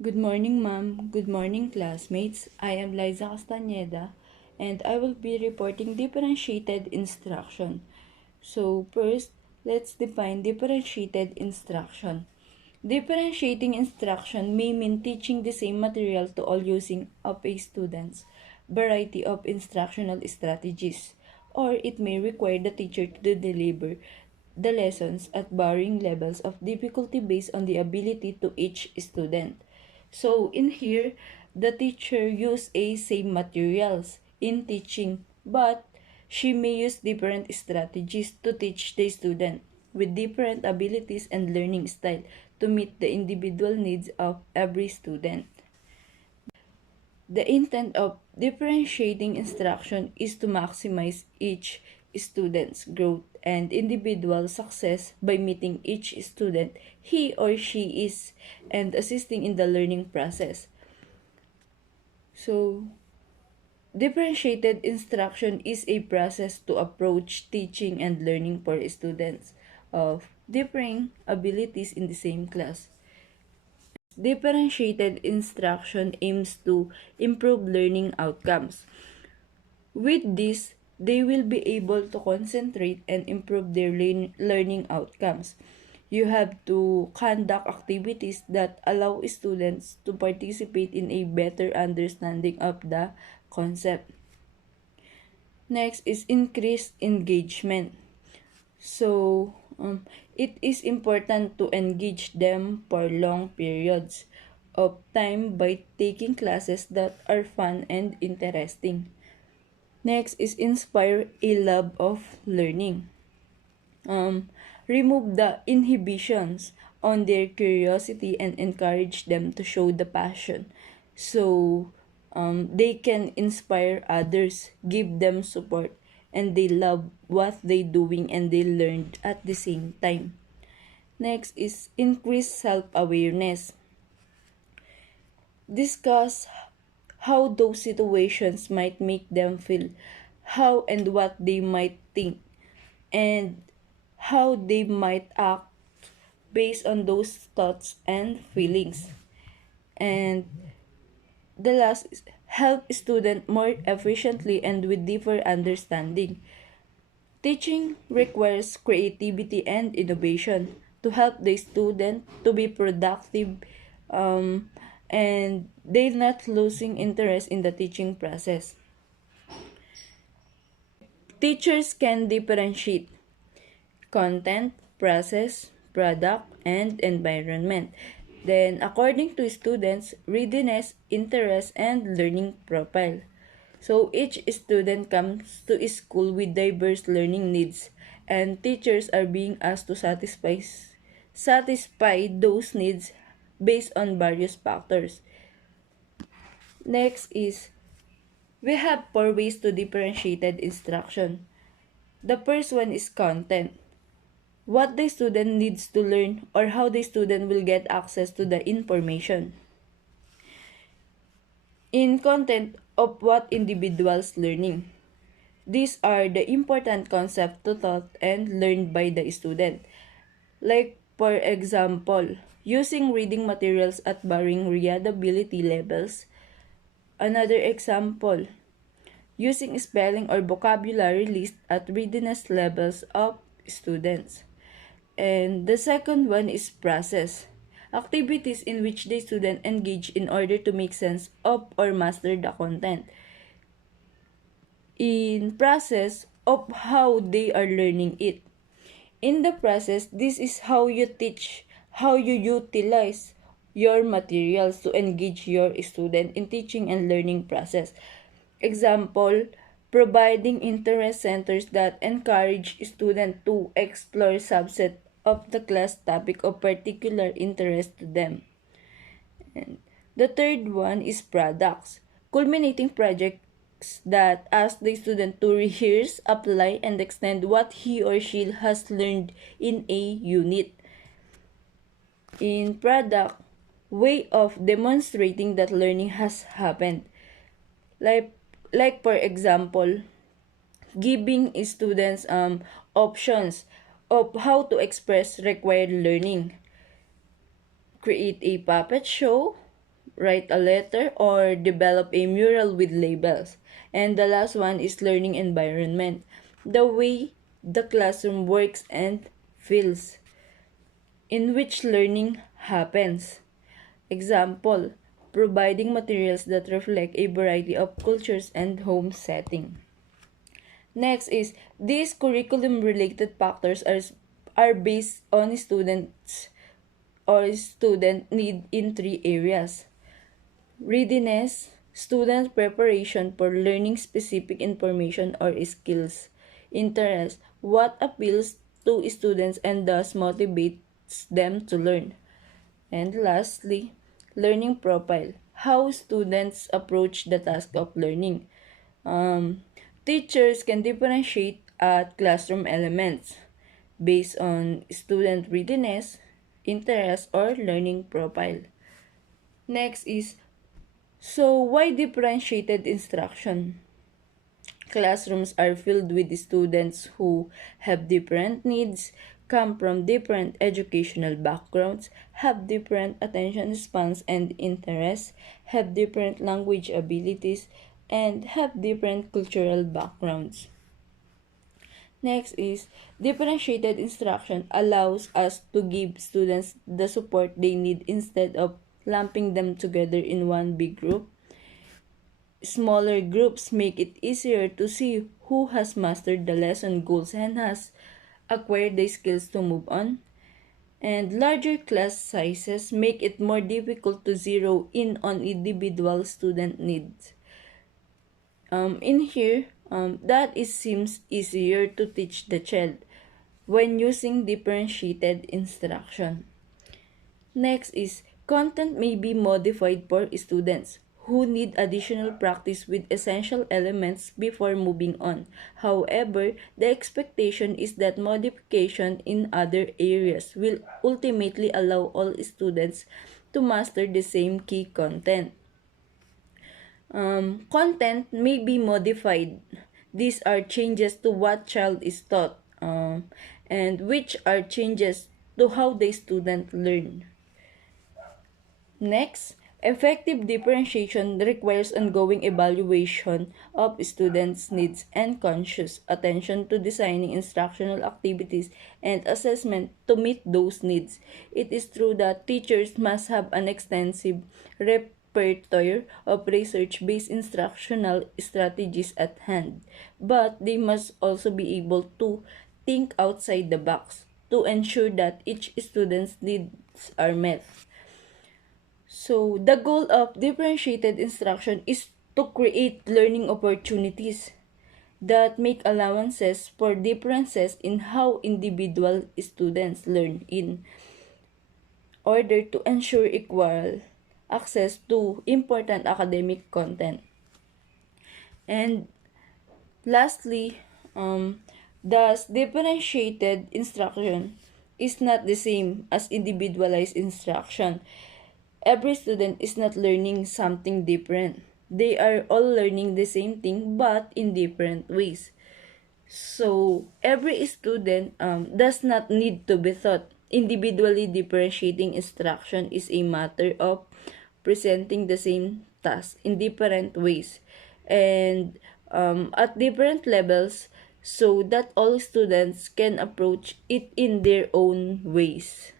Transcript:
Good morning, ma'am. Good morning, classmates. I am Liza Castaneda, and I will be reporting differentiated instruction. So, first, let's define differentiated instruction. Differentiating instruction may mean teaching the same material to all using of a student's variety of instructional strategies, or it may require the teacher to deliver the lessons at varying levels of difficulty based on the ability to each student. So in here, the teacher use a same materials in teaching, but she may use different strategies to teach the student with different abilities and learning style to meet the individual needs of every student. The intent of differentiating instruction is to maximize each student's growth and individual success by meeting each student he or she is and assisting in the learning process. So, differentiated instruction is a process to approach teaching and learning for students of differing abilities in the same class. Differentiated instruction aims to improve learning outcomes. With this, they will be able to concentrate and improve their learning outcomes. You have to conduct activities that allow students to participate in a better understanding of the concept. Next is increased engagement. So, it is important to engage them for long periods of time by taking classes that are fun and interesting. Next is inspire a love of learning. Remove the inhibitions on their curiosity and encourage them to show the passion. So, they can inspire others, give them support, and they love what they doing and they learned at the same time. Next is increase self-awareness. Discuss how those situations might make them feel, how and what they might think, and how they might act based on those thoughts and feelings. And the last is help student more efficiently and with deeper understanding. Teaching requires creativity and innovation to help the student to be productive, um, and they're not losing interest in the teaching process. Teachers can differentiate content, process, product, and environment. Then, according to students, readiness, interest, and learning profile. So, each student comes to school with diverse learning needs, and teachers are being asked to satisfy those needs based on various factors. Next is, we have four ways to differentiated instruction. The first one is content. What the student needs to learn or how the student will get access to the information. In content of what individuals learning. These are the important concepts to taught and learned by the student. Like for example, using reading materials at varying readability levels. Another example, using spelling or vocabulary list at readiness levels of students. And the second one is process. Activities in which the student engage in order to make sense of or master the content. In process of how they are learning it. In the process, this is how you teach, how you utilize your materials to engage your student in teaching and learning process. Example, providing interest centers that encourage students to explore subset of the class topic of particular interest to them. And the third one is products, culminating projects that ask the student to rehearse, apply, and extend what he or she has learned in a unit. In product, way of demonstrating that learning has happened. Like, like for example, giving students options of how to express required learning. Create a puppet show, write a letter, or develop a mural with labels. And the last one is learning environment, the way the classroom works and feels, in which learning happens. Example, providing materials that reflect a variety of cultures and home setting. Next is, these curriculum-related factors are based on student need in three areas: readiness, student preparation for learning specific information or skills; interest, what appeals to students and thus motivates them to learn; and lastly, learning profile, how students approach the task of learning. Um, Teachers can differentiate at classroom elements based on student readiness, interest, or learning profile. Next is, so why differentiated instruction? Classrooms are filled with students who have different needs, come from different educational backgrounds, have different attention spans and interests, have different language abilities, and have different cultural backgrounds. Next is, differentiated instruction allows us to give students the support they need instead of lumping them together in one big group. Smaller groups make it easier to see who has mastered the lesson goals and has acquired the skills to move on. And larger class sizes make it more difficult to zero in on individual student needs. In here, that it seems easier to teach the child when using differentiated instruction. Next is, content may be modified for students who need additional practice with essential elements before moving on. However, the expectation is that modification in other areas will ultimately allow all students to master the same key content. Content may be modified. These are changes to what child is taught, and which are changes to how the student learn. Next, effective differentiation requires ongoing evaluation of students' needs and conscious attention to designing instructional activities and assessment to meet those needs. It is true that teachers must have an extensive repertoire of research-based instructional strategies at hand, but they must also be able to think outside the box to ensure that each student's needs are met. So, the goal of differentiated instruction is to create learning opportunities that make allowances for differences in how individual students learn in order to ensure equal access to important academic content. And lastly, thus differentiated instruction is not the same as individualized instruction. Every student is not learning something different. They are all learning the same thing but in different ways. So, every student does not need to be taught. Individually differentiating instruction is a matter of presenting the same task in different ways and at different levels so that all students can approach it in their own ways.